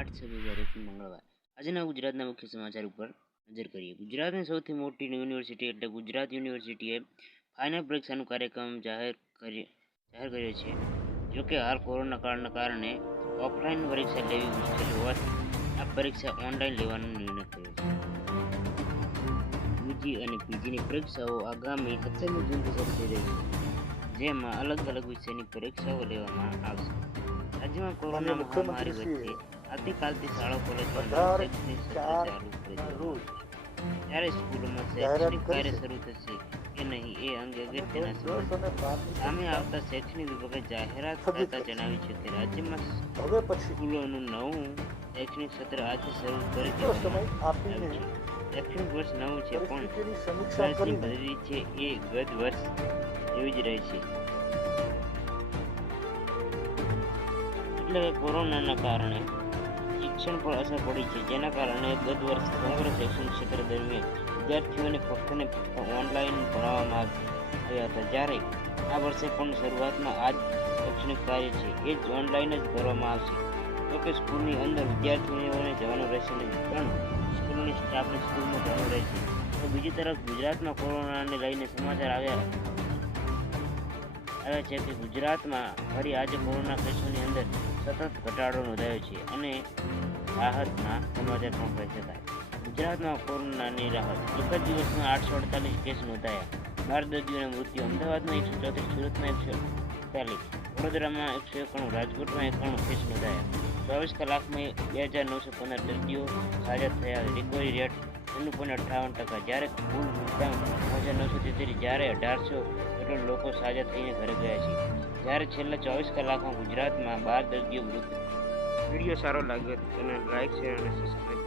8/6/2021 મંગળવાર આજના ગુજરાતના મુખ્ય સમાચાર ઉપર નજર કરીએ। ગુજરાતની સૌથી મોટી યુનિવર્સિટી એટલે ગુજરાત યુનિવર્સિટીએ ફાઇનલ પરીક્ષાનો કાર્યક્રમ જાહેર કર્યો છે। જોકે હાલ કોરોના કાળના કારણે ઓફલાઈન પરીક્ષા લેવી મુશ્કેલ હોવાથી આ પરીક્ષા ઓનલાઈન લેવાનો નિર્ણય કર્યો છે। યુજી અને પીજીની પરીક્ષાઓ આગામી 17મી જૂનથી શરૂ થઈ રહી છે, જેમાં અલગ અલગ વિષયની પરીક્ષાઓ લેવામાં આવશે। રાજ્યમાં કોરોના મહામારી વચ્ચે આવતીકાલથી શાળા કોલેજોમાં શૈક્ષણિક સત્ર ચાલુ કરી દેવામાં આવશે। ત્યારે સ્કૂલોમાં શૈક્ષણિક કાર્ય શરૂ થશે કે નહીં એ અંગે અગત્યના સમાચાર સામે આવતા શૈક્ષણિક વિભાગે જાહેરાત કરતા જણાવ્યું છે કે રાજ્યમાં સ્કૂલોનું નવું શૈક્ષણિક સત્ર આજથી શરૂ કરી દેવામાં આવ્યું છે। શૈક્ષણિક વર્ષ નવું છે, પણ અભ્યાસની પદ્ધતિ છે એ ગત વર્ષ એવી જ રહેશે। એટલે કે કોરોનાના કારણે શિક્ષણ પર અસર પડી છે, જેના કારણે ગત વર્ષે સમગ્ર શૈક્ષણિક ક્ષેત્ર દરમિયાન વિદ્યાર્થીઓને ફક્ત ને ફક્ત ઓનલાઈન ભણાવવામાં આવ્યા હતા, જ્યારે આ વર્ષે પણ શરૂઆતમાં આ જ શૈક્ષણિક કાર્ય છે એ જ ઓનલાઈન જ કરવામાં આવશે। જોકે સ્કૂલની અંદર વિદ્યાર્થીઓને જવાનું રહેશે નહીં, પણ સ્કૂલની સ્ટાફને સ્કૂલમાં જવાનું રહેશે। તો બીજી તરફ ગુજરાતમાં કોરોનાને લઈને સમાચાર આવ્યા છે કે ગુજરાતમાં ફરી આજે કોરોના કેસોની અંદર સતત ઘટાડો નોંધાયો છે અને રાહતના સમાચાર પણ કહી શકાય। ગુજરાતમાં કોરોનાની રાહત, એક જ દિવસમાં 848 કેસ નોંધાયા, 12 દર્દીઓના મૃત્યુ, અમદાવાદમાં 134, સુરતમાં 141, વડોદરામાં 191, રાજકોટમાં 91 કેસ નોંધાયા, 24 કલાકમાં 2915 દર્દીઓ સાજા થયા, રિકવરી રેટ 0.58%, જ્યારે કુલ મૃત્યુ 973, જ્યારે 1800 જેટલા લોકો સાજા થઈને ઘરે ગયા છે। જ્યારે છેલ્લા 24 કલાકમાં ગુજરાતમાં 12 દર્દીઓ મૃત્યુ। વિડીયો સારો લાગ્યો તો ચેનલ લાઈક, શેર અને સબસ્ક્રાઈબ